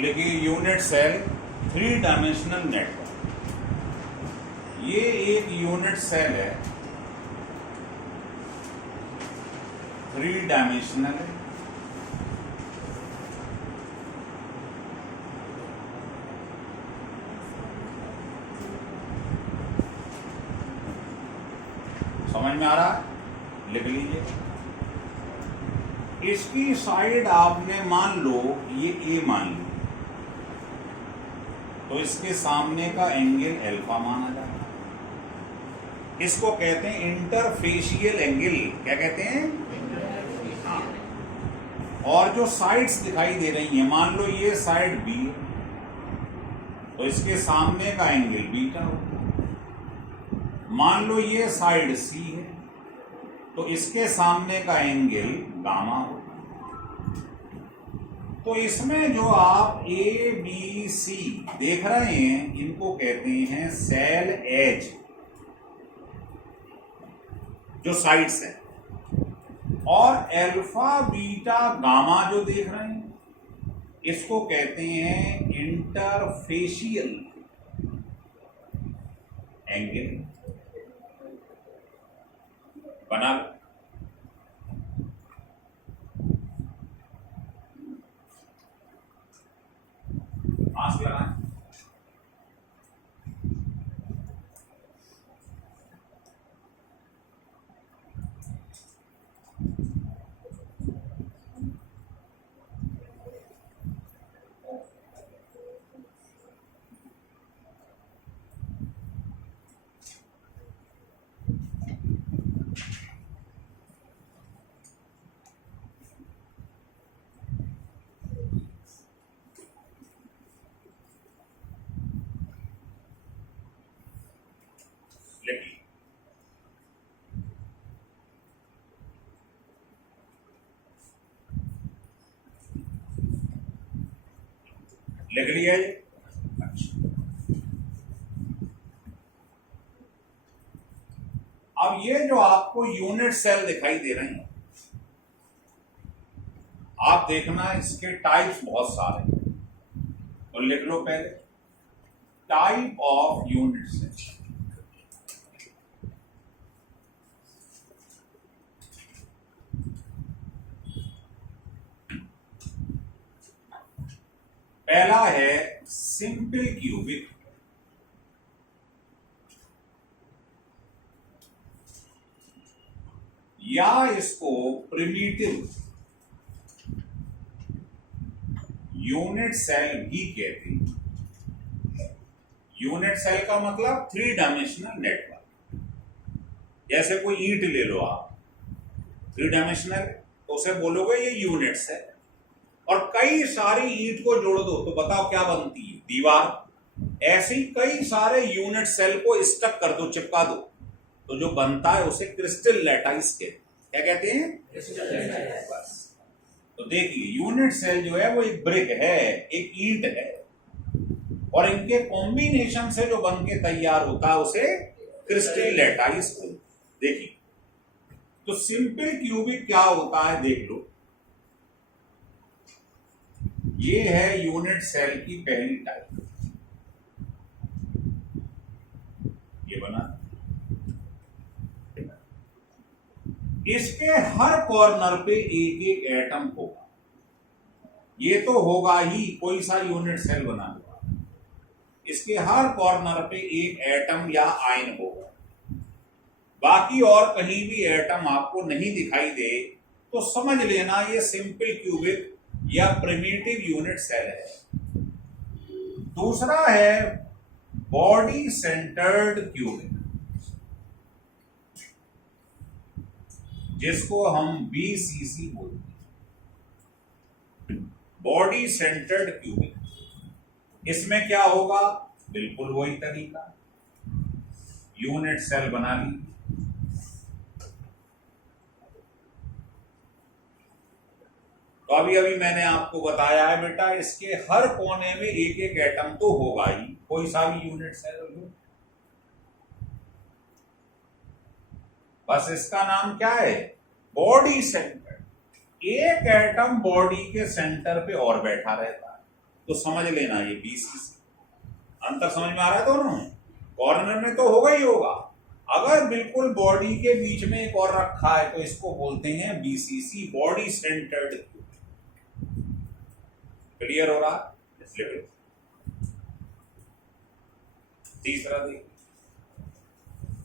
लिखिए unit cell 3 dimensional network. ये एक यूनिट सेल है, 3 डायमेंशनल है। समझ में आ रहा है? लिख लीजिए। इसकी साइड आपने मान लो ये ए मान लो, तो इसके सामने का एंगल अल्फा माना जाता है। इसको कहते हैं इंटरफेशियल एंगल। क्या कहते हैं? हाँ। और जो साइड्स दिखाई दे रही हैं, मान लो ये साइड बी है, तो इसके सामने का एंगल बीटा होगा। मान लो ये साइड सी है, तो इसके सामने का एंगल गामा होगा। तो इसमें जो आप ए बी सी देख रहे हैं, इनको कहते हैं सेल एज, जो साइड्स है। और अल्फा बीटा गामा जो देख रहे हैं, इसको कहते हैं इंटरफेशियल एंगल। बना लो। मास्क लगाएं। लिख लिया ये? अच्छा। अब ये जो आपको यूनिट सेल दिखाई दे रहे हैं, आप देखना इसके टाइप्स बहुत सारे हैं, तो लिख लो पहले टाइप ऑफ यूनिट सेल। पहला है सिंपल क्यूबिक, या इसको प्रिमिटिव यूनिट सेल भी कहते हैं। यूनिट सेल का मतलब 3 डायमेंशनल नेटवर्क। जैसे कोई ईंट ले लो आप, 3 डायमेंशनल, तो उसे बोलोगे ये यूनिट सेल। और कई सारी ईंट को जोड़ दो तो बताओ क्या बनती है? दीवार। ऐसे ही कई सारे यूनिट सेल को स्टक कर दो, चिपका दो, तो जो बनता है उसे क्रिस्टल लैटाइस कहते हैं। क्या कहते हैं? क्रिस्टल लैटाइस। बस। तो देखिए यूनिट सेल जो है वो एक ब्रिक है, एक ईंट है, और इनके कॉम्बिनेशन से जो बन के तैयार होता है उसे क्रिस्टल लैटाइस बोलते हैं। देखिए, तो सिंपल क्यूबिक क्या होता है देख लो। ये है यूनिट सेल की पहली टाइप। ये बना। इसके हर कॉर्नर पे एक एक एटम होगा। ये तो होगा ही, कोई सा यूनिट सेल बना हुआ, इसके हर कॉर्नर पे एक एटम या आयन होगा। बाकी और कहीं भी एटम आपको नहीं दिखाई दे तो समझ लेना ये सिंपल क्यूबिक या प्रिमिटिव यूनिट सेल है। दूसरा है बॉडी सेंटर्ड क्यूबिक, जिसको हम BCC बोलते हैं, बॉडी सेंटर्ड क्यूबिक। इसमें क्या होगा? बिल्कुल वही तरीका, यूनिट सेल बना ली। तो अभी अभी मैंने आपको बताया है बेटा, इसके हर कोने में एक एक एटम तो होगा ही, कोई सा भी यूनिट सेल हो। बस इसका नाम क्या है? Body centre. एक एटम बॉडी के सेंटर पे और बैठा रहता है, तो समझ लेना ये बीसीसी। अंतर समझ में आ रहा है दोनों में? कॉर्नर में तो होगा ही होगा, अगर बिल्कुल बॉडी के बीच में एक और रखा है तो इसको बोलते हैं बीसीसी, बॉडी सेंटर्ड। क्लियर हो रहा है? तीसरा देखिए,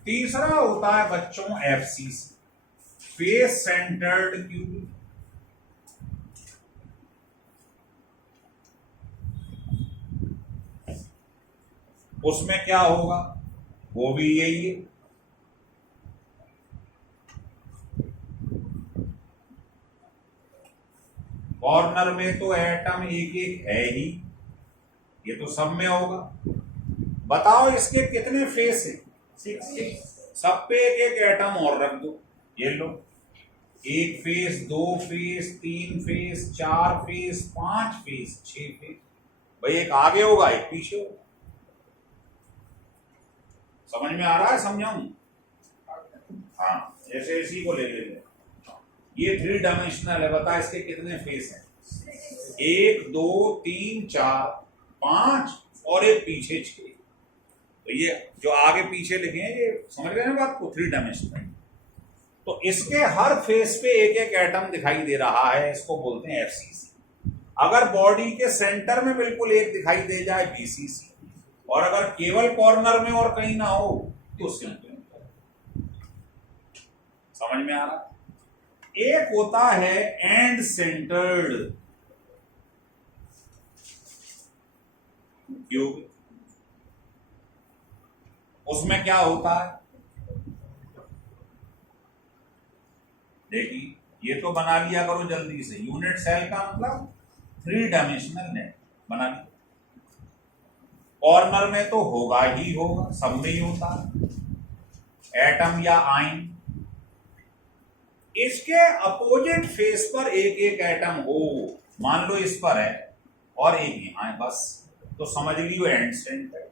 तीसरा होता है बच्चों एफसीसी, फेस सेंटर्ड क्यूबिक। उसमें क्या होगा, वो भी यही है। कॉर्नर में तो एटम एक एक है ही, ये तो सब में होगा। बताओ इसके कितने फेस हैं? 6। सब पे एक एक एटम और रख दो। ये लो, 1 face, 2 face, 3 face, 4 face, 5 face, 6 face. भाई एक आगे होगा एक पीछे होगा। समझ में आ रहा है? समझाऊं? हाँ, जैसे इसी को ले ले, ये 3 डायमेंशनल है, बता इसके कितने फेस हैं? 1 2 3 4 5 और एक पीछे 6। तो ये जो आगे पीछे लिखे हैं, ये समझ गए ना बात को? 3 डायमेंशनल। तो इसके हर फेस पे एक एक एटम दिखाई दे रहा है, इसको बोलते हैं एफसीसी। अगर बॉडी के सेंटर में बिल्कुल एक दिखाई दे जाए, बीसीसी। और अगर केवल कॉर्नर में और कहीं ना हो तो सिंपल। समझ में आ रहा? एक होता है एंड सेंटर्ड क्यूब। उसमें क्या होता है देखिए, ये तो बना लिया करो जल्दी से। यूनिट सेल का मतलब 3 डायमेंशनल नेट बना लिया। कॉर्नर में तो होगा ही होगा, सब में ही होता है एटम या आयन। इसके अपोजिट फेस पर एक एक एटम हो, मान लो इस पर है और एक यहां है, बस तो समझ लियो एंड सेंटर।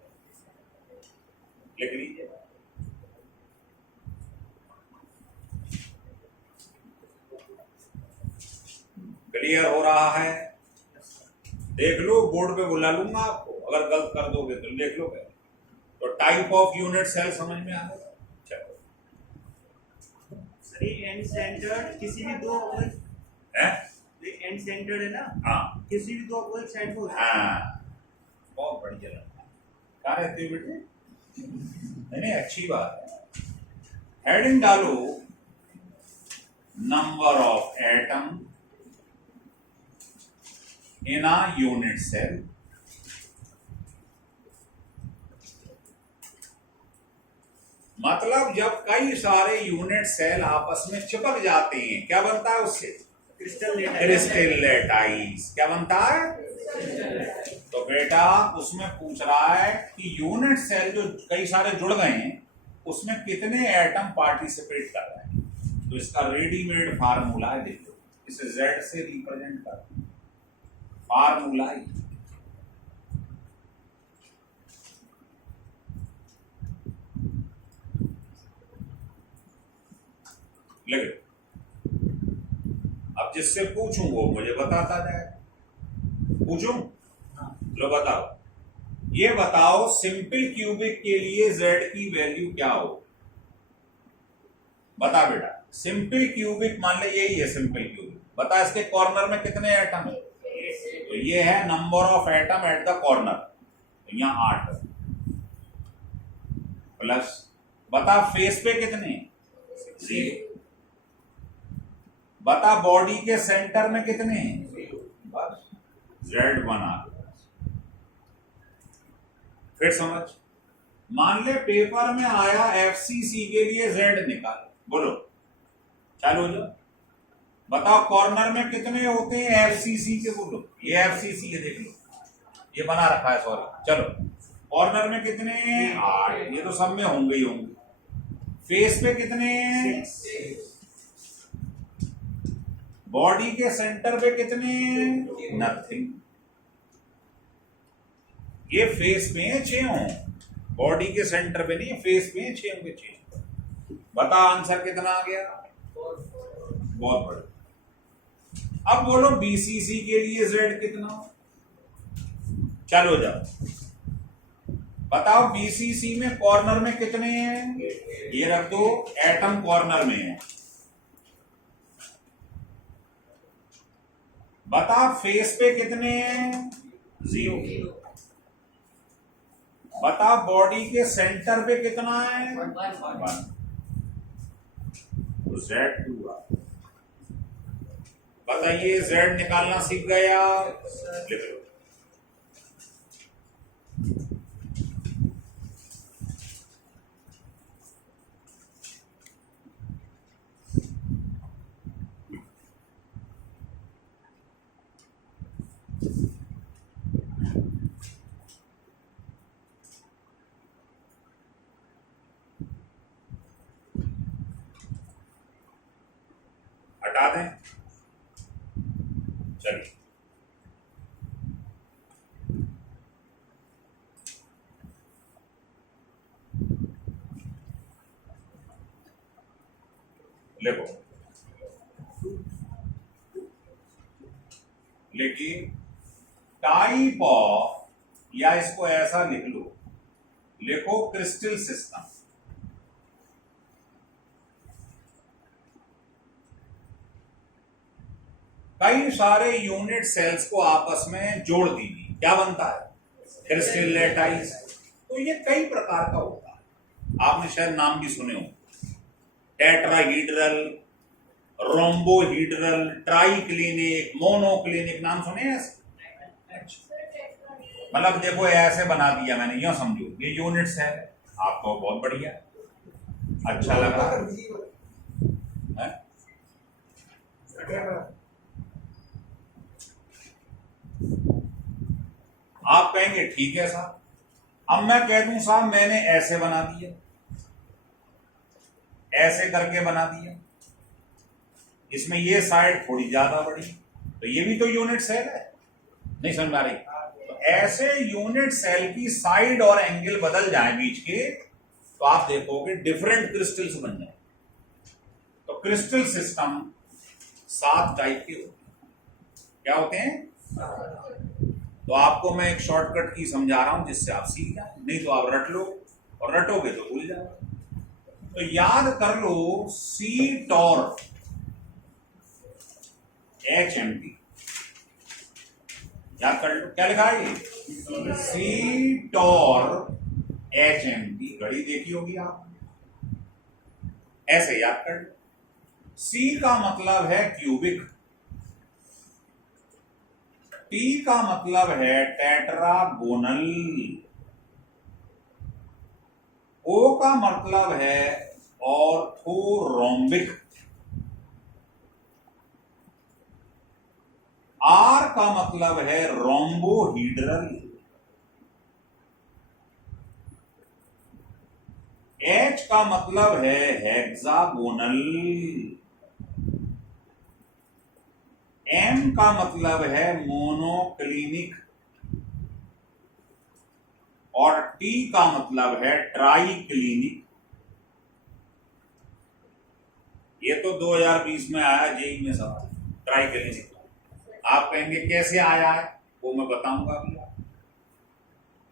लिख लीजिए। क्लियर हो रहा है? देख लो, बोर्ड पे बुला लूंगा आपको, अगर गलत कर दोगे तो देख लो। तो टाइप ऑफ यूनिट सेल समझ में आ गया? चलो, एंड सेंटर्ड किसी भी दो एंड सेंटर्ड है ना? हाँ, किसी भी दो अपोजिट साइड को। हाँ, बहुत बढ़िया लगता। कहाँ रहते हो बेटे? नहीं, अच्छी बात है। हेडिंग डालो, number of atom in a unit cell. मतलब जब कई सारे यूनिट सेल आपस में चिपक जाते हैं, क्या बनता है उससे? Crystal lattice. क्या बनता है? तो बेटा उसमें पूछ रहा है कि यूनिट सेल जो कई सारे जुड़ गए हैं, उसमें कितने एटम पार्टिसिपेट कर रहे हैं। तो इसका रेडीमेड फार्मूला है, देख लो, इसे Z से रिप्रेजेंट कर। फार्मूला लगे। अब जिससे पूछूं वो मुझे बताता जाए। पूछूं? लो बताओ, ये बताओ सिंपल क्यूबिक के लिए Z की वैल्यू क्या हो? बता बेटा, सिंपल क्यूबिक मान ले यही है सिंपल क्यूबिक। बता इसके कॉर्नर में कितने एटम है? तो ये है number of atom at the corner, तो यहां 8 प्लस। बता फेस पे कितने? 0। बता बॉडी के सेंटर में कितने हैं? बस Z बना। फिर समझ, मान ले पेपर में आया एफसीसी के लिए Z निकाल, बोलो चालू हो जाओ। बताओ कॉर्नर में कितने होते हैं एफसीसी के? बोलो, ये एफसीसी है, देख लो, ये बना रखा है, सॉरी। चलो, कॉर्नर में कितने? 8। ये तो सब में होंगे ही होंगे। फेस पे कितने? 6। बॉडी के सेंटर पे कितने? नथिंग। ये फेस में 6 हों, बॉडी के सेंटर पे नहीं, फेस में 6 होंगे। 6। बता आंसर कितना आ गया? बहुत बड़ा। अब बोलो बीसीसी के लिए Z कितना? चलो जाओ, बताओ बीसीसी में कॉर्नर में कितने हैं? ये रख दो, एटम कॉर्नर में है। बता फेस पे कितने हैं? 0। बता बॉडी के सेंटर पे कितना है? 1। तो Z2 आ। बताइए Z निकालना सीख गया? लिख लो। हटा दें, चलिए लिखो। लिखिए टाइप ऑफ, या इसको ऐसा लिख लो, लिखो क्रिस्टल सिस्टम। कई सारे यूनिट सेल्स को आपस में जोड़ दीजिए, क्या बनता है? क्रिस्टल लैटाइस। तो ये कई प्रकार का होता है, आपने शायद नाम भी सुने हो, टेट्राहीड्रल, रोम्बोहीड्रल, ट्राइक्लिनिक, मोनोक्लिनिक, नाम सुने हैं ऐसे? मतलब देखो ऐसे बना दिया मैंने, यूं समझो ये यूनिट्स है, आपको बहुत बढ़िया अच्छा लग रहा है? आप कहेंगे ठीक है साहब, अब मैं कह दूं साहब मैंने ऐसे बना दिया, ऐसे करके बना दिया, इसमें ये साइड थोड़ी ज्यादा बड़ी, तो ये भी तो यूनिट सेल है। नहीं समझ आ रही? तो ऐसे यूनिट सेल की साइड और एंगल बदल जाए बीच के, तो आप देखोगे डिफरेंट क्रिस्टल्स बन जाए। तो क्रिस्टल सिस्टम 7 टाइप के होते हैं। क्या होते हैं? तो आपको मैं एक शॉर्टकट की समझा रहा हूं जिससे आप सीख जाए, नहीं तो आप रट लो, और रटोगे तो भूल जाओ। तो याद कर लो सी टॉर HMT, याद कर लो। क्या लिखा है? सी टॉर HMT। घड़ी देखी होगी आप, ऐसे याद कर लो। सी का मतलब है क्यूबिक, टी का मतलब है टेट्रागोनल, ओ का मतलब है ऑर्थोरोम्बिक, आर का मतलब है रोम्बोहीड्रल, एच का मतलब है हेक्सागोनल, एम का मतलब है मोनोक्लिनिक, और टी का मतलब है ट्राइक्लिनिक। ये तो 2020 में आया जेई में सवाल, ट्राइक्लिनिक। आप कहेंगे कैसे आया है, वो मैं बताऊंगा अभी।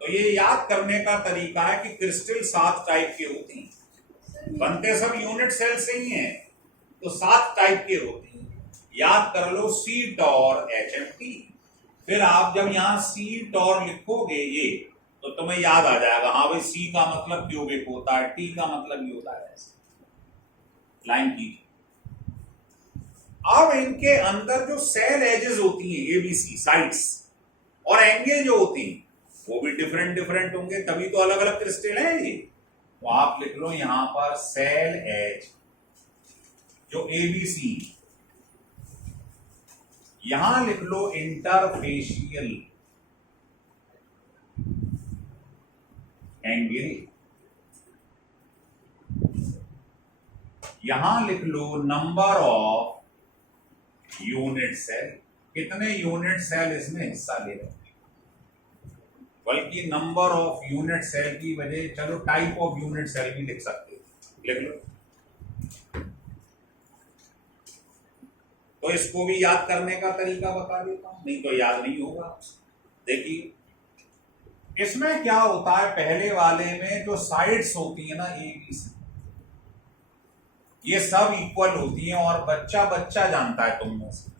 तो ये याद करने का तरीका है कि क्रिस्टल 7 टाइप के होती हैं, बनते सब यूनिट सेल से ही हैं, तो 7 टाइप के होती हैं। याद कर लो सी टॉर HMT। फिर आप जब यहां सी टॉर लिखोगे ये, तो तुम्हें याद आ जाएगा, हाँ भाई सी का मतलब क्यूबिक होता है, टी का मतलब ये होता है, ऐसे लाइन की। अब इनके अंदर जो सेल एजेस होती हैं ABC साइड्स, और एंगल जो होती हैं वो भी डिफरेंट डिफरेंट होंगे, तभी तो अलग अलग क्रिस्टल है ये। तो आप लिख लो यहां पर सेल एज जो ABC, यहां लिख लो इंटरफेशियल एंगल, यहां लिख लो नंबर ऑफ यूनिट सेल, कितने यूनिट सेल इसमें हिस्सा ले रहे हैं। बल्कि नंबर ऑफ यूनिट सेल की वजह, चलो टाइप ऑफ यूनिट सेल भी लिख सकते हो, लिख लो। तो इसको भी याद करने का तरीका बता देता हूं, नहीं तो याद नहीं होगा। देखिए इसमें क्या होता है, पहले वाले में जो साइड्स होती है ना ए बी सी, ये सब इक्वल होती हैं और बच्चा बच्चा जानता है तुम में से,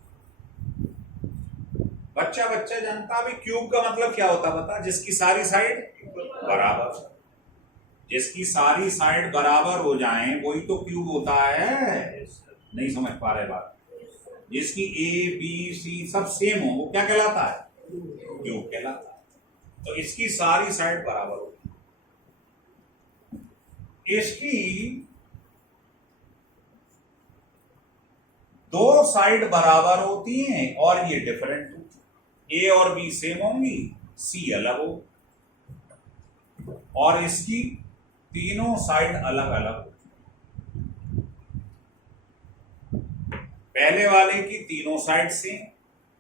बच्चा बच्चा जानता है। अभी क्यूब का मतलब क्या होता है बता, जिसकी सारी साइड बराबर, जिसकी सारी साइड बराबर हो जाएं वही तो क्यूब होता है। नहीं समझ पा रहे बात, जिसकी ए बी सी सब सेम हो वो क्या कहलाता है, क्यूब कहलाता है। तो इसकी सारी साइड बराबर होती है, इसकी दो साइड बराबर होती हैं और ये डिफरेंट होती है, ए और बी सेम होंगी, सी अलग हो, और इसकी तीनों साइड अलग अलग होती। पहले वाले की तीनों साइड सेम,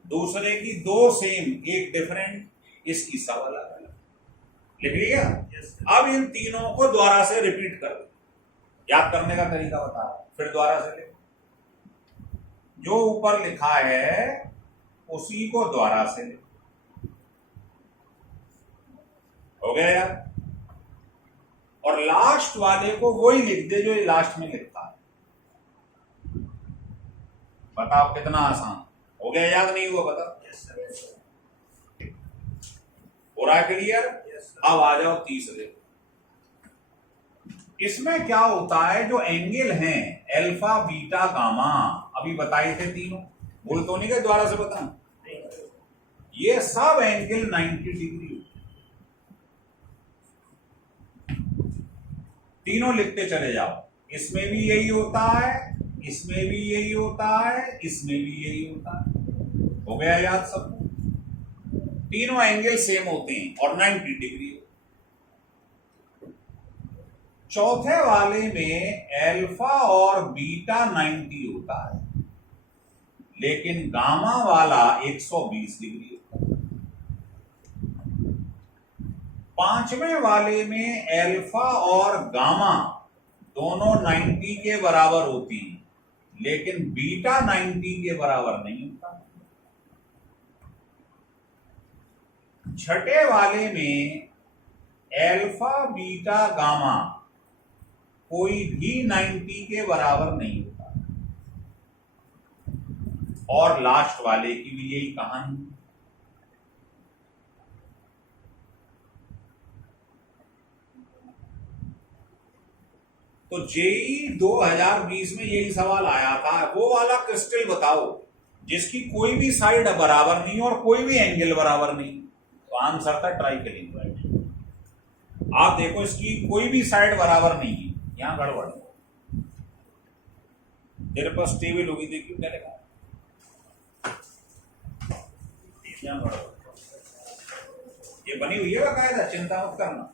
दूसरे की दो सेम एक डिफरेंट, इसकी सब अलग अलग। लिख लिया? अब इन तीनों को दोबारा से रिपीट कर दो, याद करने का तरीका बता, फिर दोबारा से लिख, जो ऊपर लिखा है उसी को दोबारा से लिख। हो गया यार? और लास्ट वाले को वही लिख दे जो ये लास्ट में लिखता है। बताओ कितना आसान हो गया, याद नहीं हुआ बता? हो रहा है क्लियर? अब आ जाओ तीसरे। इसमें क्या होता है, जो एंगल हैं अल्फा बीटा गामा अभी बताए थे तीनों, भूल तो नहीं गए? दोबारा से बताऊं, ये सब एंगल 90 डिग्री, तीनों लिखते चले जाओ। इसमें भी यही होता है, इसमें भी यही होता है, इसमें भी यही होता है। हो गया याद सबको? तीनों एंगल सेम होते हैं और 90 डिग्री। चौथे वाले में अल्फा और बीटा 90 होता है, लेकिन गामा वाला 120 डिग्री होता है। पांचवें वाले में अल्फा और गामा दोनों 90 के बराबर होती हैं, लेकिन बीटा 90 के बराबर नहीं होता। छठे वाले में अल्फा बीटा गामा कोई भी 90 के बराबर नहीं होता, और लास्ट वाले की भी यही कहानी। तो जेई 2020 में यही सवाल आया था, वो वाला क्रिस्टल बताओ जिसकी कोई भी साइड बराबर नहीं और कोई भी एंगल बराबर नहीं। तो आंसर था ट्राइक्लिंग। आप देखो इसकी कोई भी साइड बराबर नहीं है, यहां गड़बड़ है। तेरे पास टेबल होगी, देखिए क्या लिखा, यहां गड़बड़, ये बनी हुई है बाकायदा, चिंता मत करना।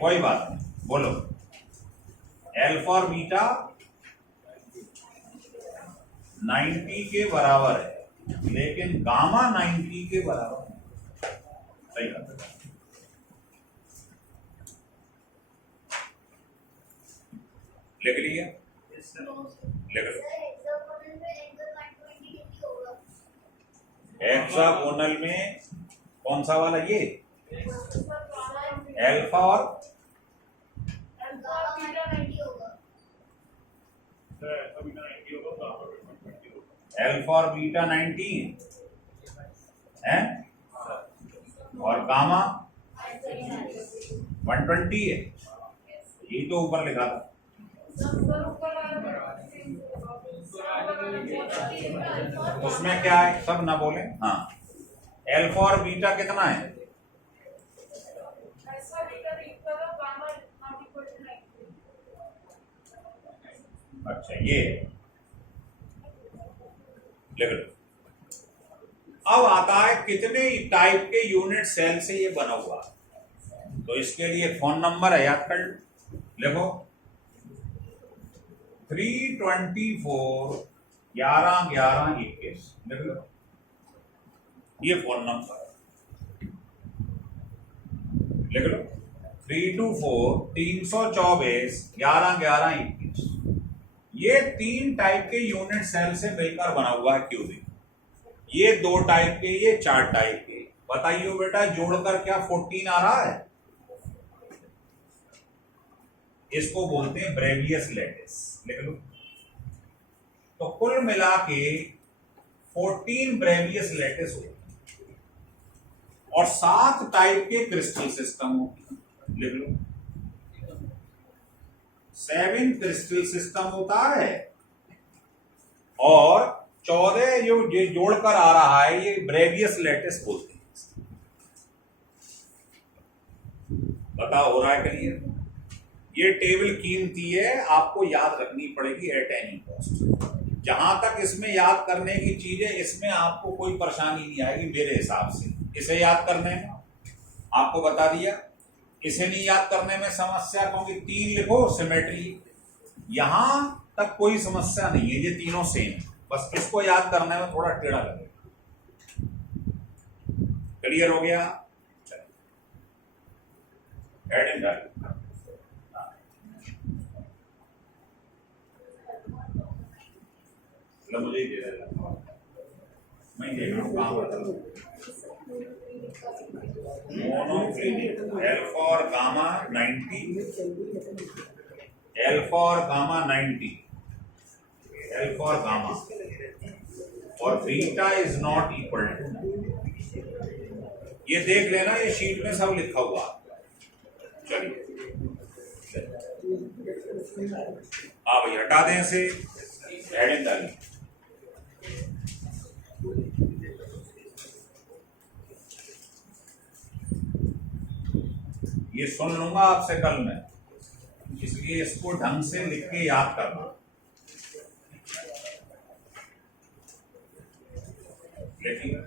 कोई बात नहीं, बोलो। अल्फा और बीटा 90 के बराबर है, लेकिन गामा 90 के बराबर है। सही बात है। लिख लिया? लिख लो। हेक्सागोनल में कौन सा वाला, ये अल्फा और अल्फा और बीटा 90 है, और गामा 120 है, ये तो ऊपर लिखा था। उसमें क्या है, सब ना बोले। हाँ, अल्फा और बीटा कितना है? अच्छा, ये लिख लो। अब आता है कितने टाइप के यूनिट सेल से ये बना हुआ, तो इसके लिए फोन नंबर है, याद कर लिखो 324 11 11 21, लिख लो, ये फोन नंबर लिख लो 324 324 11 11 21। ये तीन टाइप के यूनिट सेल से मिलकर बना हुआ है क्यूबिक। ये 2 टाइप के, ये 4 टाइप के। बताइए बेटा, जोड़कर क्या 14 आ रहा है? इसको बोलते हैं ब्रेवियस लैटिस, लिख लो। तो कुल मिला के 14 ब्रेवियस लैटिस होते हैं और 7 टाइप के क्रिस्टल सिस्टम होते हैं, लिख लो। 7 क्रिस्टल सिस्टम होता है और 14 जो जोड़कर आ रहा है ये ब्रेवियस लैटिस बोलते हैं। बताओ, हो रहा है क्लियर? ये टेबल कीमती है, आपको याद रखनी पड़ेगी एट एनी कॉस्ट। जहां तक इसमें याद करने की चीज है, इसमें आपको कोई परेशानी नहीं आएगी मेरे हिसाब से। इसे याद करने में आपको बता दिया, इसे नहीं याद करने में समस्या, क्योंकि 3 लिखो सिमेट्री, यहां तक कोई समस्या नहीं है, ये तीनों सेम है। बस इसको याद करने में थोड़ा टेढ़ा लगेगा। क्लियर हो गया? चलो ऐड एंड डाल। मुझे ही दे देना, मैं देख रहा हूँ काम करता हूँ। मोनोक्लिनिक अल्फा और गामा 90, अल्फा और गामा 90, अल्फा और गामा, और beta is not equal to. ये देख लेना, ये शीट में सब लिखा हुआ। चलिए आप हटा दें इसे, हेडिंग डालिए। ये सुन लूंगा आपसे कल मैं, इसलिए इसको ढंग से लिख के याद करना। देखिए,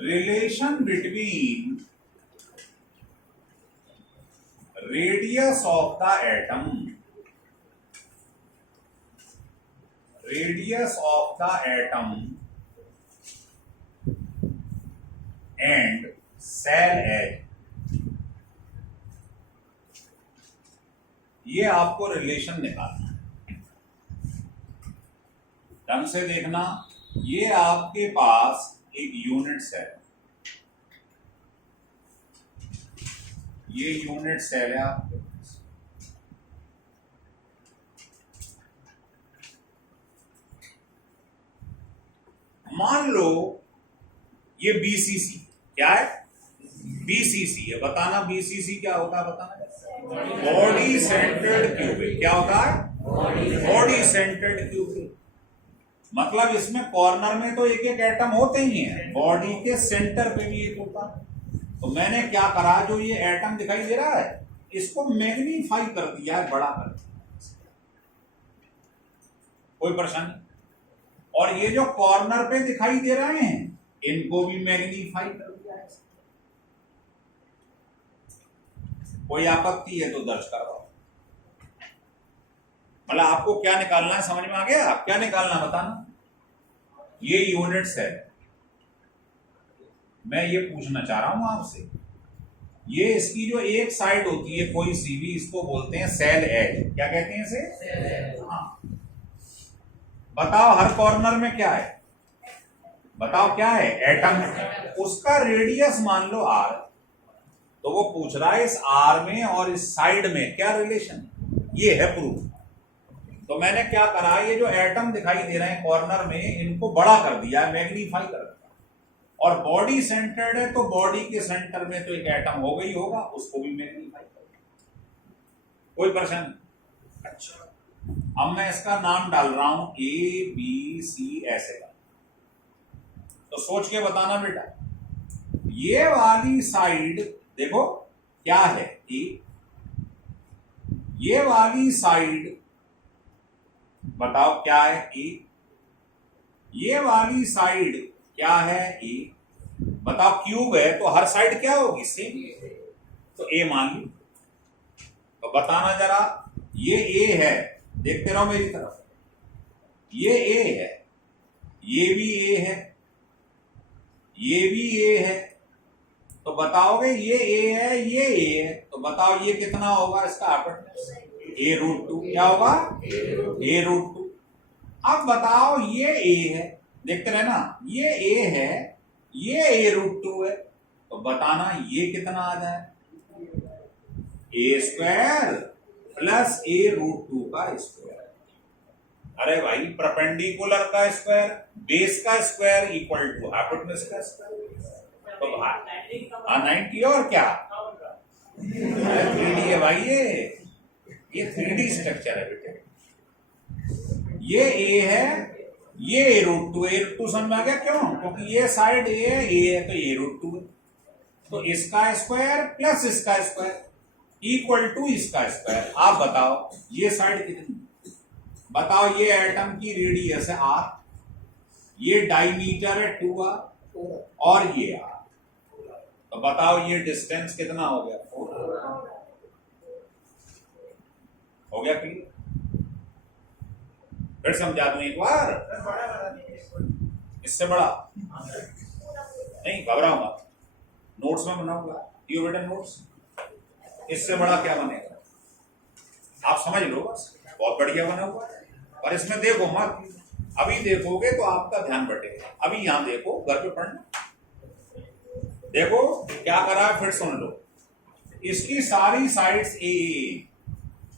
relation between radius of the atom, radius of the atom and cell edge, ये आपको रिलेशन निकालना है। ढंग से देखना, ये आपके पास एक यूनिट सेल, ये यूनिट सेल है आपके पास। मान लो ये बीसीसी, क्या है? बीसीसी है। बताना बीसीसी क्या होता है, बताना। Body centred cubic. क्या होता है? Body centred cubic. मतलब इसमें कॉर्नर में तो एक एक एटम होते ही हैं, बॉडी के सेंटर पे भी एक होता है। तो मैंने क्या करा, जो ये एटम दिखाई दे रहा है इसको मैग्नीफाई कर दिया है, बड़ा कर दिया। कोई परेशानी? और ये जो कॉर्नर पे दिखाई दे रहे हैं इनको भी मैग्नीफाई कर दिया है। कोई आपत्ति है तो दर्ज करवाओ। मतलब आपको क्या निकालना है, समझ में आ गया? क्या निकालना बताना। ये यूनिट्स है, मैं ये पूछना चाह रहा हूं आपसे, ये इसकी जो एक साइड होती है कोई सी भी, इसको बोलते हैं सेल एज। क्या कहते हैं इसे? हाँ। बताओ हर कॉर्नर में क्या है? बताओ क्या है? एटम। उसका रेडियस मान लो r, तो वो पूछ रहा है इस r में और इस साइड में क्या रिलेशन, ये है प्रूफ। तो मैंने क्या करा, ये जो एटम दिखाई दे रहे हैं कॉर्नर में इनको बड़ा कर दिया, मैग्नीफाई कर दिया। और बॉडी सेंटर्ड है तो बॉडी के सेंटर में तो एक एटम हो गई होगा, उसको भी मैग्नीफाई कर दिया। कोई प्रश्न? अच्छा, अब मैं इसका नाम डाल रहा हूं ABC ऐसे का। तो सोच के बताना बेटा, ये वाली साइड देखो क्या है, ये वाली साइड बताओ क्या है, ये वाली साइड क्या है, बताओ क्यूब है तो हर साइड क्या होगी, सेम। तो ए मान ली। तो बताना जरा, ये ए है, देखते रहो मेरी तरफ, ये ए है, ये भी ए है, ये भी ए है। तो बताओगे ये ए है, ये ए है, तो बताओ ये कितना होगा इसका अपर्टेंस? A√2। क्या होगा? A√2। अब बताओ ये ए है, देखते रहे ना, ये ए है, ये a√2 है, तो बताना ये कितना आ जाए, a² प्लस a√2 का स्क्वायर। अरे भाई परपेंडिकुलर का स्क्वायर, बेस का स्क्वायर इक्वल टू हाइपोटेन्यूज का स्क्वायर। तो भाई 90 और क्या, 3D है भाई, ये 3D स्ट्रक्चर है बेटे। ये a है, ये a√2 समझ में आ गया क्यों, क्योंकि ये साइड a है तो a√2 है, तो इसका स्क्वायर प्लस इसका स्क्वायर इक्वल टू इसका स्क्वायर। आप बताओ ये साइड कितनी, बताओ ये एटम की रेडियस है r, ये डायमीटर है 2r और ये r, तो बताओ ये डिस्टेंस कितना हो गया, 4 हो गया क्लियर। फिर समझा दूं एक बार, इससे बड़ा नहीं, घबराओ मत, नोट्स में बनाऊंगा, ये बेटा नोट्स, इससे बड़ा क्या बनेगा आप समझ लो बस, बहुत बढ़िया बना हुआ है। और इसमें देखो मत, अभी देखोगे तो आपका ध्यान बटेगा, अभी यहां देखो, घर पे पढ़ना, देखो क्या करा है, फिर सुन लो। इसकी सारी साइड्स ए,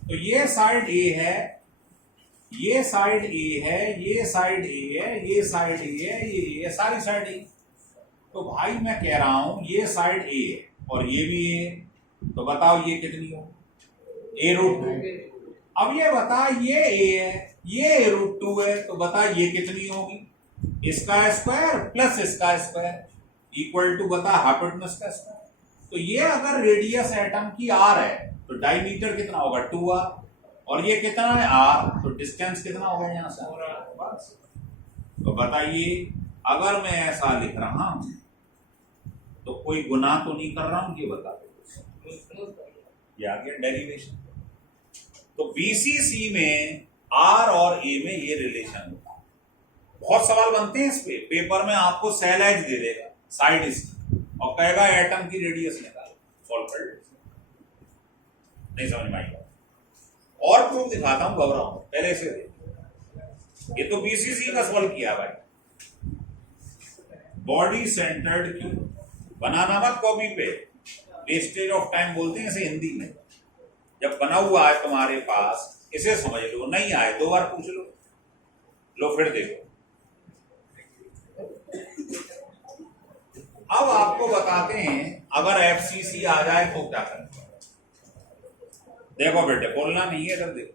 तो ये साइड ए है, ये साइड ए है, ये साइड ए है, ये साइड ए है, ये सारी साइड ए। तो भाई मैं कह रहा हूं ये साइड ए है और ये भी ए, तो बताओ ये कितनी हो, a√2। अब ये बता ये ए है, ये a√2 है, तो बता ये कितनी होगी, इसका स्क्वायर प्लस इसका स्क्वायर इक्वल टू बता हाइपोटेन्यूज का स्क्वायर। तो ये अगर रेडियस एटम की r है तो डायमीटर कितना होगा 2r, और ये कितना है r, तो डिस्टेंस कितना होगा यहां से, तो बताइए अगर मैं ऐसा लिख रहा हूं तो कोई गुनाह तो नहीं कर रहा हूं, ये बता दो, ये आ गया डेरिवेशन। तो बीसीसी में r और a में ये रिलेशन होता है। बहुत सवाल बनते हैं इस पे, पेपर में आपको सेल एज दे देगा साइड इसकी और कहेगा एटम की रेडियस निकालो, सॉल्व कर लो, नहीं समझ में आएगा। और प्रूफ दिखाता हूं, घबराओ पहले से देख, ये तो बीसीसी का सॉल्व किया भाई। बॉडी सेंटर्ड क्यूब, बनाना मत कॉपी पे, वेस्टेज ऑफ टाइम बोलते हैं इसे हिंदी में। जब बना हुआ है तुम्हारे पास इसे समझ लो, नहीं आए 2 बार पूछ लो, लो फिर देखो। अब आपको बताते हैं अगर एफसीसी आ जाए तो क्या करें। देखो बेटे बोलना नहीं है, इधर देखो,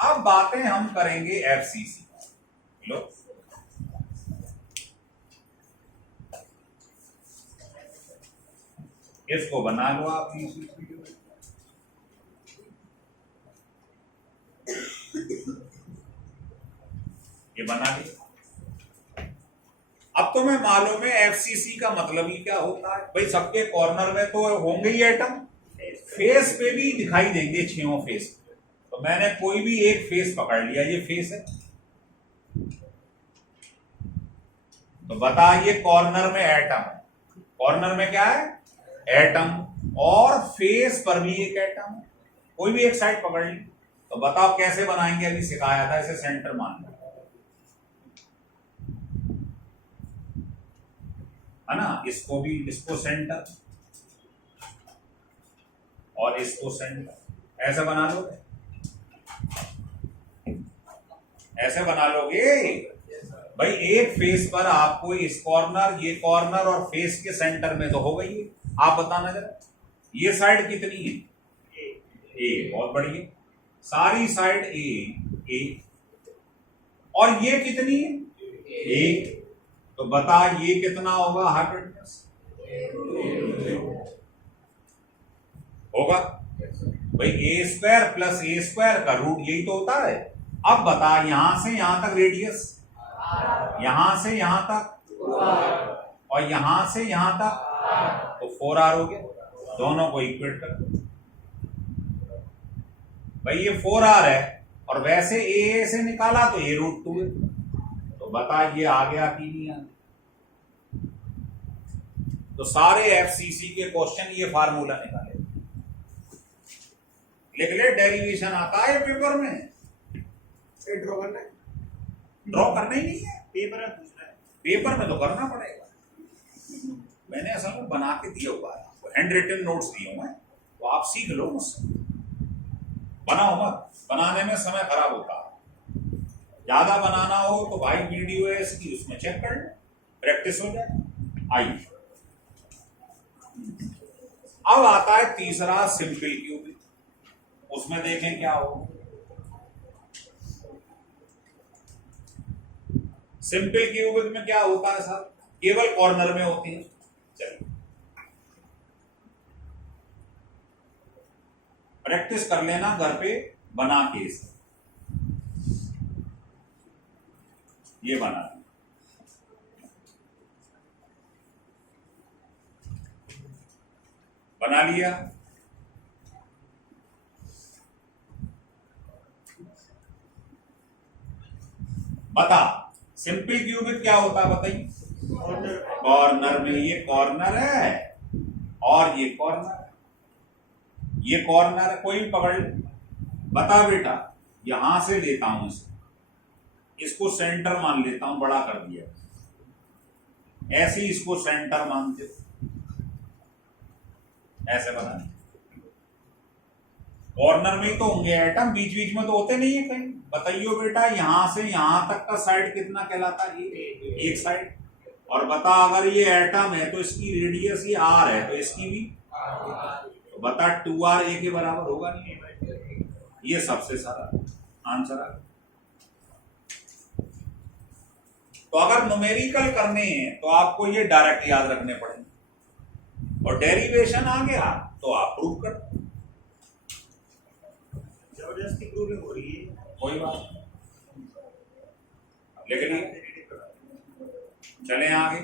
अब बातें हम करेंगे एफसीसी। लो इसको बना लो आप, ये बना ली। अब तुम्हें मालूम है एफसीसी का मतलब ही क्या होता है भाई, सबके कॉर्नर में तो होंगे ही एटम, फेस पे भी दिखाई देंगे 6 फेस पे। तो मैंने कोई भी एक फेस पकड़ लिया, ये फेस है, तो बता ये कॉर्नर में एटम, कॉर्नर में क्या है एटम, और फेस पर भी एक एटम, कोई भी एक साइड पकड़ ली। तो बताओ कैसे बनाएंगे, अभी सिखाया था, इसे सेंटर मान लो, है ना, इसको भी, इसको सेंटर और इसको सेंटर, ऐसे बना लोगे, ऐसे बना लोगे भाई। एक फेस पर आपको इस कॉर्नर, ये कॉर्नर और फेस के सेंटर में तो हो गई है। आप बताना जरा ये साइड कितनी है, ए, बहुत बढ़िया, सारी साइड ए, और ये कितनी है ए, तो बता ये कितना होगा हाइपोटेन्यूज होगा भाई, a² प्लस a² का रूट यही तो होता है। अब बता यहां से यहां तक रेडियस, यहां से यहां तक और यहां से यहां तक, तो 4r हो गया, दोनों को इक्वेट कर भाई, ये 4r है और वैसे a से निकाला तो a√2 है, तो बता ये आ गया कि नहीं आ गया। तो सारे एफसीसी के क्वेश्चन ये फार्मूला निकाले, लिख ले, डेरिवेशन आता है पेपर में, ड्रॉ करना है, ड्रॉ करना ही नहीं है, पेपर में पूछ रहा है। पेपर में तो करना पड़ेगा। मैंने असल में बना के दिया हुआ है आपको, हैंड रिटन नोट्स दिए हुए हैं, तो आप सीख लो मुझसे। बनाओ मत, बनाने में समय खराब होता है। ज्यादा बनाना हो तो भाई वीडियो है इसकी, उसमें चेक कर लो, प्रैक्टिस हो जाए। आइए अब आता है तीसरा सिंपल क्यूबिक, उसमें देखें क्या हो। सिंपल क्यूबिक में क्या होता है सर, केवल कॉर्नर में होती है। चलिए प्रैक्टिस कर लेना घर पे बना के इसे। ये बना लिया। बता सिंपल क्यूबिक क्या होता है बताइए। कॉर्नर में, ये कॉर्नर है और ये कॉर्नर है, ये कॉर्नर है, कोई भी पकड़ ले। बता बेटा, यहां से लेता हूं इसको सेंटर मान लेता हूं, बड़ा कर दिया, ऐसे ही इसको सेंटर मानते, ऐसे बना। कॉर्नर में ही तो होंगे एटम, बीच बीच में तो होते नहीं है कहीं। बताइए बेटा, यहां से यहां तक का साइड कितना कहलाता है, एक साइड। और बता अगर ये एटम है तो इसकी रेडियस ये आर है, तो इसकी भी तो बता 2r a के बराबर होगा नहीं। ये सबसे सारा आंसर आ। तो अगर न्यूमेरिकल करने हैं तो आपको ये डायरेक्ट याद रखने पड़ेंगे, और डेरिवेशन आ गया तो आप प्रूव कर, जबरदस्ती प्रूविंग हो रही है, कोई बात नहीं। लेकिन चले आगे,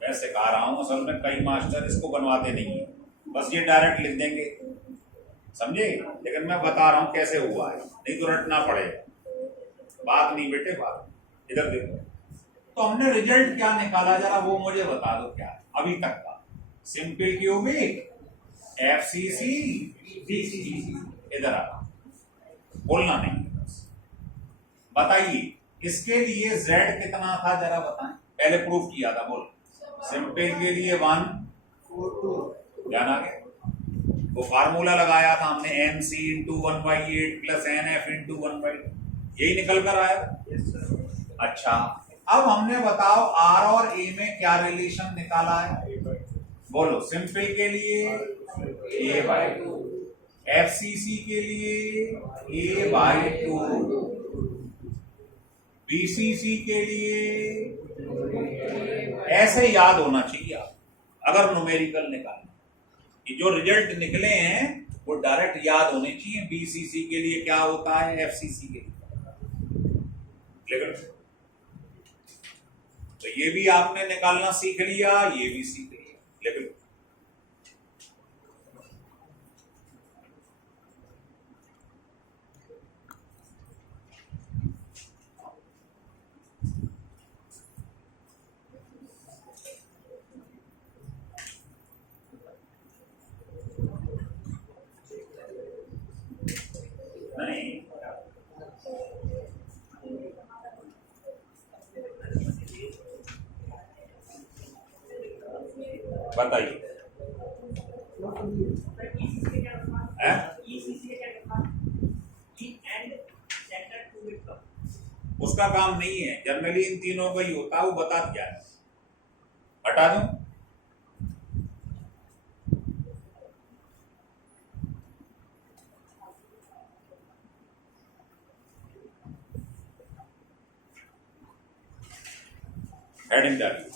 मैं सिखा रहा हूं, असल में कई मास्टर इसको बनवाते नहीं है, बस ये डायरेक्ट लिख देंगे, समझे। लेकिन मैं बता रहा हूं कैसे हुआ है, नहीं तो रटना पड़ेगा। बात नहीं बेटे, बात इधर देखो। तो हमने रिजल्ट क्या निकाला जरा वो मुझे बता दो, क्या अभी तक का। सिंपल क्यूबिक, एफसीसी, बीसीसी, इधर आ, बोलना नहीं है बस। बताइए इसके लिए z कितना था जरा बताएं, पहले प्रूफ किया था, बोल। सिंपल के लिए 1 ध्यान आ गया, वो फार्मूला लगाया था हमने, nc into 1/8 plus nf into 1/8, यही निकल कर आया। अच्छा अब हमने बताओ r और a में क्या रिलेशन निकाला है, बोलो। सिंपल के लिए a/2, एफसीसी के लिए a/2, बीसीसी के लिए, ऐसे याद होना चाहिए आप अगर न्यूमेरिकल निकालना। ये जो रिजल्ट निकले हैं वो डायरेक्ट याद होने चाहिए। बीसीसी के लिए क्या होता है, एफसीसी के लिए। लेकिन तो ये भी आपने निकालना सीख लिया, ये भी सीख लिया, लेकिन नहीं। बताइए उसका काम नहीं है, जनरली इन तीनों का ही होता है, वो बता क्या है, हटा दूं। हेडिंग डालिए,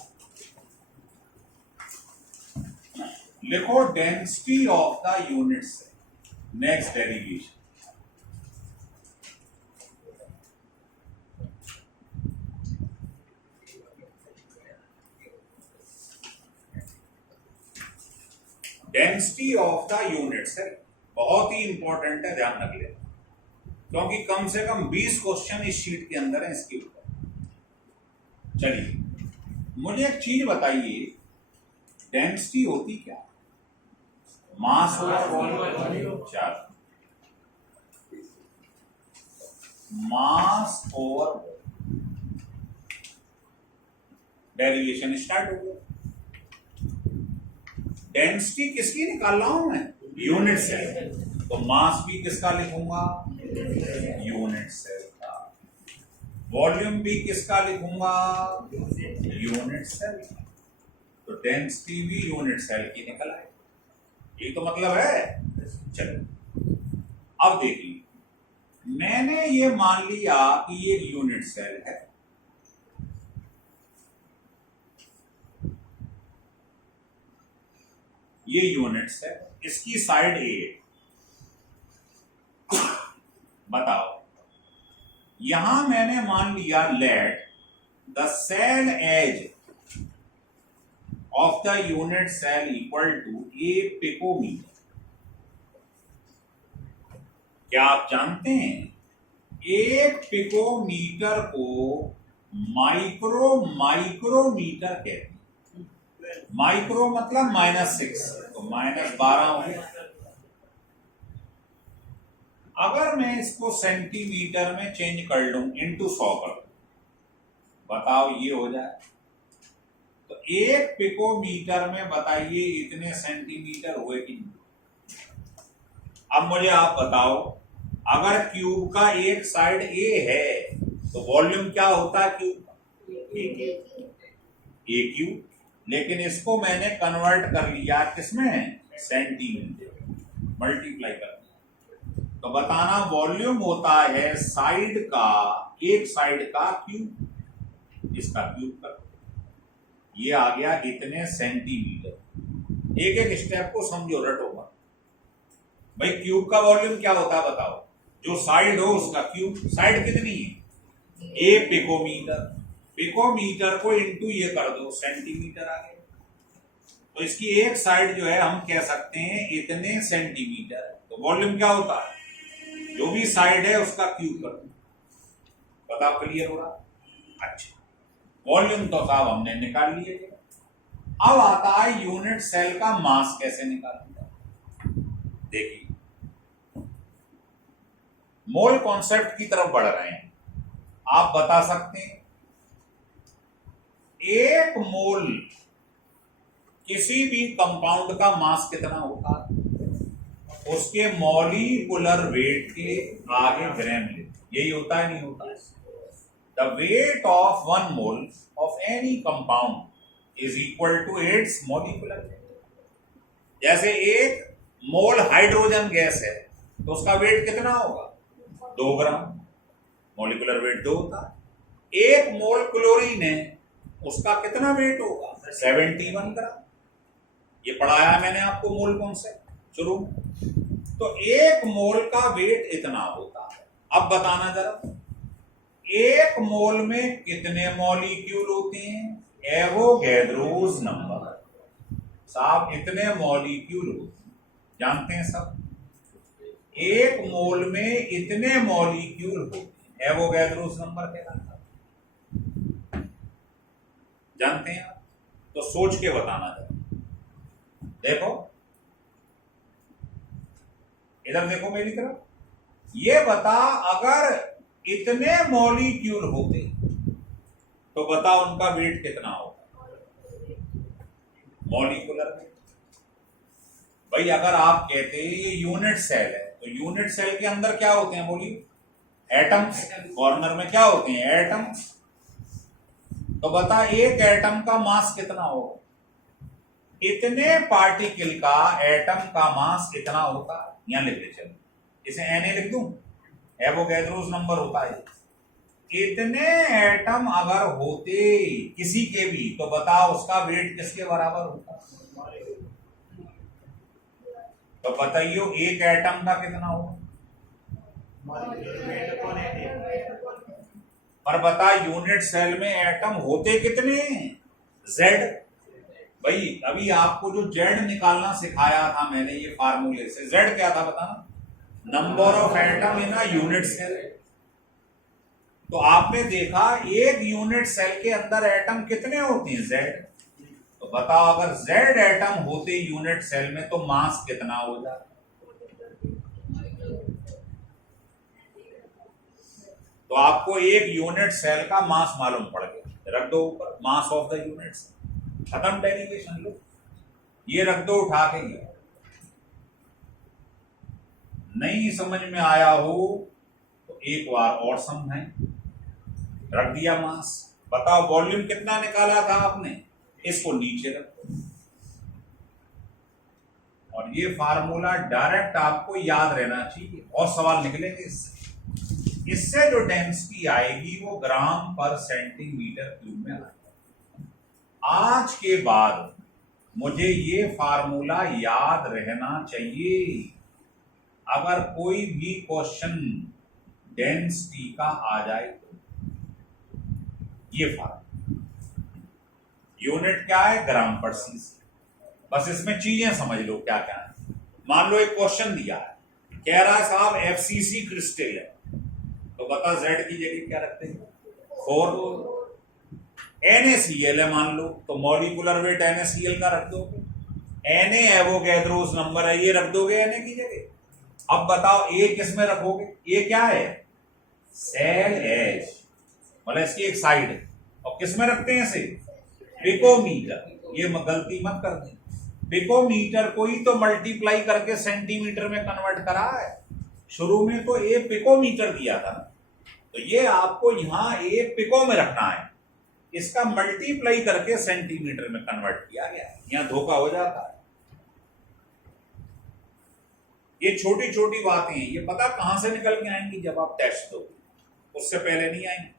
लिखो density of the unit cell. Next derivation, density of the unit cell बहुत ही इंपॉर्टेंट है, ध्यान रख लेना, क्योंकि कम से कम 20 क्वेश्चन इस शीट के अंदर है इसके ऊपर। चलिए मुझे एक चीज बताइए, डेंसिटी होती क्या, मास ओवर वॉल्यूम। चलो मास ओवर डेरिवेशन स्टार्ट हो गया। डेंसिटी किसकी निकाल रहा हूं मैं? Unit cell. तो मास भी किसका लिखूंगा? यूनिट सेल का। वॉल्यूम भी किसका लिखूंगा? Unit cell. तो डेंसिटी भी यूनिट सेल की निकल आए। ये तो मतलब है। चलो अब देखिए, मैंने ये मान लिया कि ये यूनिट सेल है। ये यूनिट सेल, इसकी साइड ए। बताओ, यहां मैंने मान लिया let the cell edge of the unit cell equal to a picometer। क्या आप जानते हैं एक पिकोमीटर को माइक्रोमीटर कहते हैं। माइक्रो मतलब -6, तो -12 हो गया। अगर मैं इसको सेंटीमीटर में चेंज कर लूं, इंटू 100 कर दूं, बताओ ये हो जाए। तो एक पिकोमीटर में बताइए इतने सेंटीमीटर हुए कि नहीं। अब मुझे आप बताओ, अगर क्यूब का एक साइड ए है तो वॉल्यूम क्या होता है क्यूब का? ए क्यूब। लेकिन इसको मैंने कन्वर्ट कर लिया किसमें? सेंटीमीटर। मल्टीप्लाई कर दिया। तो बताना वॉल्यूम होता है साइड का, एक साइड का क्यूब, इसका क्यूब कर। ये आ गया इतने सेंटीमीटर। एक एक स्टेप को समझो, रटोगा। भाई क्यूब का वॉल्यूम क्या होता है बताओ? जो साइड हो उसका क्यूब। साइड कितनी है? ए पिकोमीटर। पिकोमीटर को इंटू ये कर दो, सेंटीमीटर आ गया। तो इसकी एक साइड जो है हम कह सकते हैं इतने सेंटीमीटर। तो वॉल्यूम क्या होता है? जो भी साइड है उसका क्यूब कर दो। बताओ, क्लियर हो रहा? अच्छा, वॉल्यूम तो साहब हमने निकाल लिए। अब आता है यूनिट सेल का मास कैसे निकालूंगा। देखिए, मोल कॉन्सेप्ट की तरफ बढ़ रहे हैं। आप बता सकते हैं एक मोल किसी भी कंपाउंड का मास कितना होता है? उसके मॉलिक्यूलर वेट के आगे ग्राम ले। यही होता है, नहीं होता? The weight of one mole of any compound is equal to its molecular weight। जैसे एक मोल हाइड्रोजन गैस है तो उसका वेट कितना होगा? 2 ग्राम। मॉलिक्यूलर वेट 2 होता है। एक मोल क्लोरीन है, उसका कितना वेट होगा? 71 ग्राम। ये पढ़ाया है मैंने आपको मोल कॉन्सेप्ट शुरू। तो एक मोल का वेट इतना होता है। अब बताना जरा, एक मोल में कितने मॉलिक्यूल होते हैं? Avogadro's number. साहब इतने मॉलिक्यूल होते हैं, जानते हैं सब। एक मोल में इतने मॉलिक्यूल होते हैं, एवोगैड्रोस नंबर कहलाता है। जानते हैं आप? तो सोच के बताना जरा। देखो इधर, देखो मेरी तरफ। ये बता, अगर इतने मॉलिक्यूल होते तो बता उनका वेट कितना होगा? Molecular weight. भाई अगर आप कहते ये यूनिट सेल है तो यूनिट सेल के अंदर क्या होते हैं? बोलिए, एटम्स। कॉर्नर में क्या होते हैं? एटम्स। तो बता एक एटम का मास कितना होगा? इतने पार्टिकल का एटम का मास कितना होता है? यहां लिख ले, चलो इसे Na लिख दूं। एवोगैड्रोस नंबर होता है। इतने एटम अगर होते किसी के भी तो बताओ उसका वेट किसके बराबर होता? तो बताइयो एक एटम का कितना होगा? पर बता यूनिट सेल में एटम होते कितने? Z। भाई अभी आपको जो Z निकालना सिखाया था मैंने ये फार्मूले से, Z क्या था बताना? Number of atom in a unit cell. तो आपने देखा एक यूनिट सेल के अंदर एटम कितने होते हैं? Z। तो बताओ अगर Z एटम होते यूनिट सेल में तो मास कितना हो जाता? तो आपको एक यूनिट सेल का मास मालूम पड़ गया, रख दो ऊपर मास ऑफ द यूनिट्स, खत्म डेरिवेशन। लो ये रख दो उठा के, ये नहीं समझ में आया हो तो एक बार और समझाएं। रख दिया मास, बताओ वॉल्यूम कितना निकाला था आपने, इसको नीचे रखो। और ये फार्मूला डायरेक्ट आपको याद रहना चाहिए, और सवाल निकलेंगे इससे जो डेंसिटी आएगी वो ग्राम पर सेंटीमीटर क्यूब में आएगी। आज के बाद मुझे ये फार्मूला याद रहना चाहिए। अगर कोई भी क्वेश्चन डेंसिटी का आ जाए तो ये फार्मूला, यूनिट क्या है, ग्राम पर सीसी। बस इसमें चीजें समझ लो क्या क्या है। मान लो एक क्वेश्चन दिया है, कह रहा है साहब एफसीसी क्रिस्टल है, तो बता जेड की जगह क्या रखते हैं, 4। NaCl है मान लो, तो मॉलिक्यूलर वेट NaCl का रख दोगे। Na एवोगैड्रोस नंबर है, ये रख दोगे Na की जगह। अब बताओ A किस में रखोगे, A क्या है, सेल एज, मतलब इसकी एक साइड है। और किस में रखते हैं इसे, पिकोमीटर। ये गलती मत कर दें, पिकोमीटर को ही तो मल्टीप्लाई करके सेंटीमीटर में कन्वर्ट करा है। शुरू में तो A पिकोमीटर दिया था ना, तो ये आपको यहां A पिको में रखना है, इसका मल्टीप्लाई करके सेंटीमीटर में कन्वर्ट किया गया। यहां धोखा हो जाता है। ये छोटी छोटी बातें हैं, ये पता कहां से निकल के आएंगी, जब आप टेस्ट दोगे, उससे पहले नहीं आएंगे।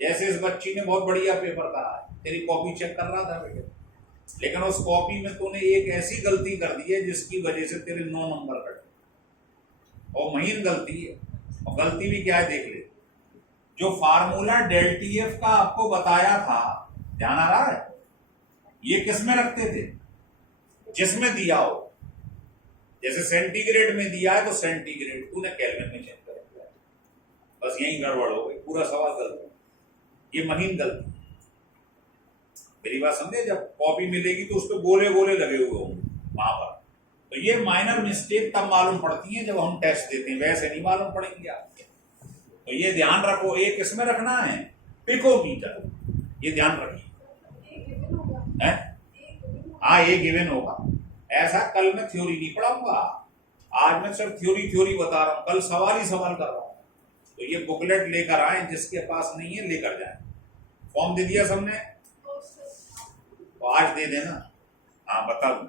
जैसे इस बच्ची ने बहुत बढ़िया पेपर करा है, तेरी कॉपी चेक कर रहा था बेटे, लेकिन उस कॉपी में तूने एक ऐसी गलती कर दी है जिसकी वजह से तेरे 9 नंबर कटे, और महीन गलती है। और गलती भी क्या है देख ले, जो फार्मूला डेल TF का आपको बताया था, ध्यान आ रहा है, ये किस में रखते थे, जिसमें दिया हो। जैसे सेंटीग्रेड में दिया है तो सेंटीग्रेड, तूने केल्विन में चेंज कर दिया, बस यही गड़बड़ हो गई, पूरा सवाल गलत। ये महीन गलती, मेरी बात समझे, जब कॉपी मिलेगी तो उस पर गोले गोले लगे हुए होंगे वहां पर, तो ये माइनर मिस्टेक तब मालूम पड़ती है जब हम टेस्ट देते हैं, वैसे नहीं मालूम पड़ेंगे आपके। तो ये ध्यान रखो, एक किसमें रखना है, पिकोमीटर, ये ध्यान रखिए। हाँ ये गिवन होगा, ऐसा कल मैं थ्योरी नहीं पढ़ाऊंगा, आज मैं सिर्फ थ्योरी बता रहा हूँ, कल सवाल ही सवाल कर रहा हूँ। तो ये बुकलेट लेकर आए, जिसके पास नहीं है लेकर जाए। फॉर्म दे दिया सबने, तो आज दे देना। हाँ बता दूं।